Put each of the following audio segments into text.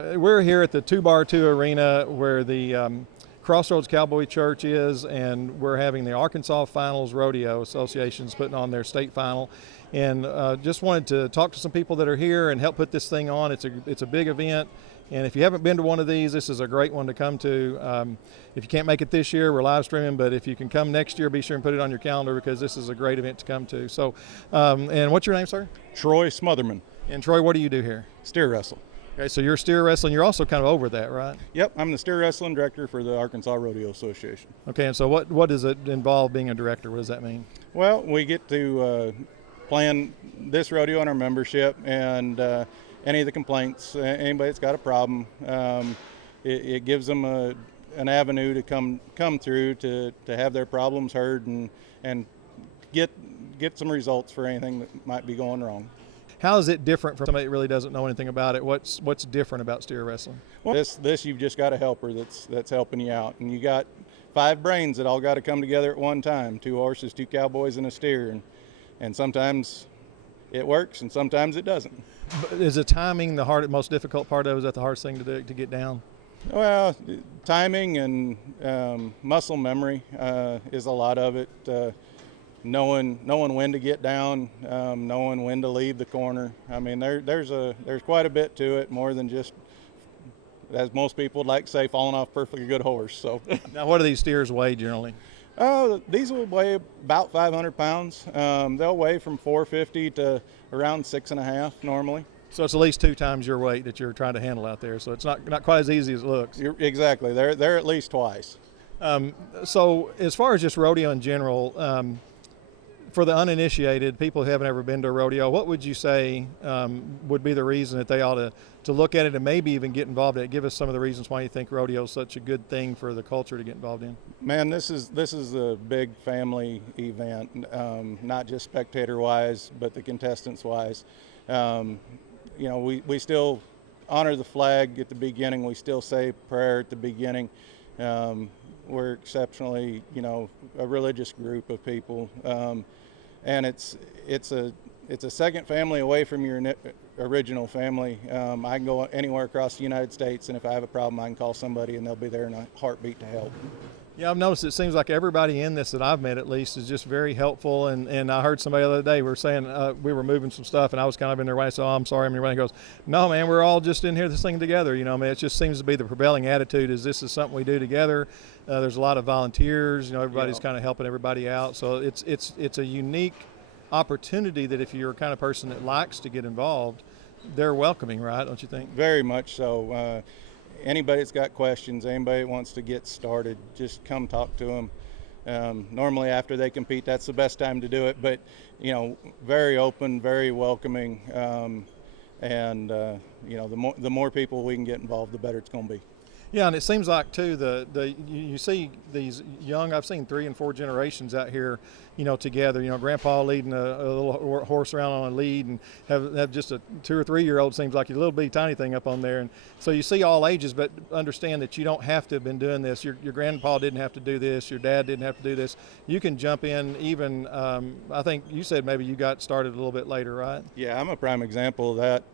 We're here at the 2x2 Arena where the Crossroads Cowboy Church is, and we're having the Arkansas Finals Rodeo Association's putting on their state final. And just wanted to talk to some people that are here and help put this thing on. It's a big event, and if you haven't been to one of these, this is a great one to come to. If you can't make it this year, we're live streaming, but if you can come next year, be sure and put it on your calendar because this is a great event to come to. So, and what's your name, sir? Troy Smotherman. And Troy, what do you do here? Steer wrestle. Okay, so you're steer wrestling. You're also kind of over that, right? Yep, I'm the steer wrestling director for the Arkansas Rodeo Association. Okay, and so what does it involve being a director? What does that mean? Well, we get to plan this rodeo on our membership, and any of the complaints, anybody that's got a problem, it gives them an avenue to come through to have their problems heard and get some results for anything that might be going wrong. How is it different from somebody that really doesn't know anything about it? What's different about steer wrestling? Well, this you've just got a helper that's helping you out, and you got 5 brains that all got to come together at one time: 2 horses, 2 cowboys, and a steer, and sometimes it works and sometimes it doesn't. But is the timing the most difficult part of it? Is that the hardest thing to do, to get down? Well, timing and muscle memory is a lot of it. Knowing when to get down, knowing when to leave the corner. I mean, there's quite a bit to it, more than just, as most people would like to say, falling off a perfectly good horse. So now, what do these steers weigh generally? These will weigh about 500 pounds. They'll weigh from 450 to around 6.5 normally. So it's at least 2 times your weight that you're trying to handle out there. So it's not quite as easy as it looks. Exactly. They're at least twice. So as far as just rodeo in general, for the uninitiated, people who haven't ever been to a rodeo, what would you say would be the reason that they ought to look at it and maybe even get involved in it? Give us some of the reasons why you think rodeo is such a good thing for the culture to get involved in. Man, this is a big family event, not just spectator-wise, but the contestants-wise. We still honor the flag at the beginning. We still say prayer at the beginning. We're exceptionally, a religious group of people. And it's a second family away from your original family. I can go anywhere across the United States, and if I have a problem, I can call somebody, and they'll be there in a heartbeat to help. Yeah, I've noticed it seems like everybody in this that I've met, at least, is just very helpful. And I heard somebody the other day, we were saying we were moving some stuff, and I was kind of in their way. So, I'm sorry. And everybody goes, no, man, we're all just in here this thing together. It just seems to be the prevailing attitude is this is something we do together. There's a lot of volunteers. Everybody's kind of helping everybody out. So it's a unique opportunity that if you're a kind of person that likes to get involved, they're welcoming, right? Don't you think? Very much so. Anybody that's got questions, anybody that wants to get started, just come talk to them. Normally after they compete, that's the best time to do it, but very open, very welcoming, and the more people we can get involved, the better it's going to be. Yeah, and it seems like too you see these young, I've seen 3 and 4 generations out here, together. Grandpa leading a little horse around on a lead, and have just a 2 or 3 year old, seems like a little bitty tiny thing up on there. And so you see all ages, but understand that you don't have to have been doing this. Your grandpa didn't have to do this. Your dad didn't have to do this. You can jump in even. I think you said maybe you got started a little bit later, right? Yeah, I'm a prime example of that.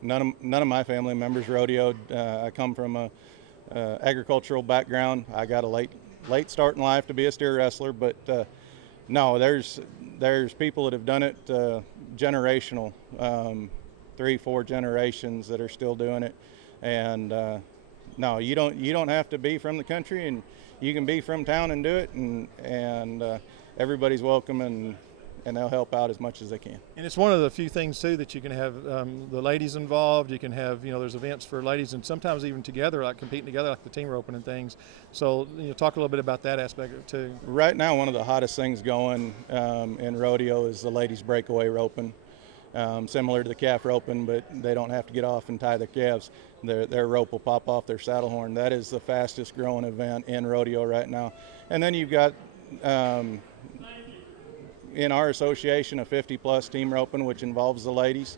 None of my family members rodeoed. I come from a agricultural background. I got a late start in life to be a steer wrestler, but no, there's people that have done it generational, 3-4 generations that are still doing it. And no, you don't have to be from the country, and you can be from town and do it, and everybody's welcome, and they'll help out as much as they can. And it's one of the few things too that you can have the ladies involved. You can have, there's events for ladies, and sometimes even together, like competing together, like the team roping and things. So talk a little bit about that aspect of it too. Right now, one of the hottest things going in rodeo is the ladies breakaway roping. Similar to the calf roping, but they don't have to get off and tie their calves. Their rope will pop off their saddle horn. That is the fastest growing event in rodeo right now. And then you've got in our association a 50+ team roping, which involves the ladies.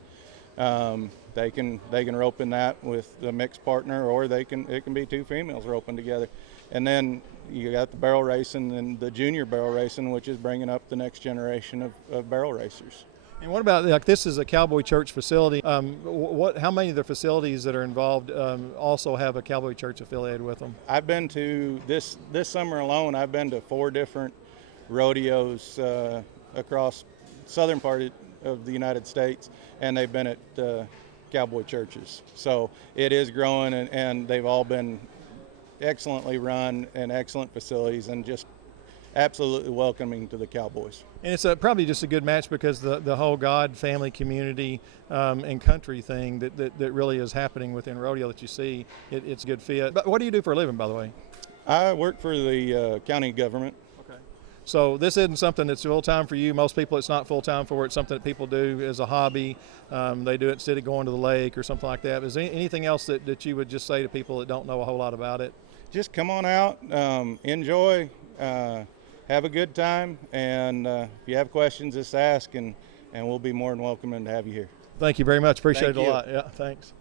They can rope in that with a mixed partner, or it can be 2 females roping together. And then you got the barrel racing and the junior barrel racing, which is bringing up the next generation of barrel racers. And what about, like, this is a Cowboy Church facility? How many of the facilities that are involved also have a Cowboy Church affiliated with them? I've been to this summer alone. I've been to 4 different rodeos across southern part of the United States, and they've been at Cowboy churches. So it is growing, and they've all been excellently run and excellent facilities, and just absolutely welcoming to the Cowboys. And it's probably just a good match because the whole God, family, community, and country thing that really is happening within rodeo that you see, it's a good fit. But what do you do for a living, by the way? I work for the county government. Okay. So this isn't something that's full-time for you. Most people, it's not full-time for. It's something that people do as a hobby. They do it instead of going to the lake or something like that. Is there anything else that you would just say to people that don't know a whole lot about it? Just come on out, enjoy, have a good time, and if you have questions, just ask, and we'll be more than welcome to have you here. Thank you very much. Appreciate Thank it a you. lot. Yeah, thanks.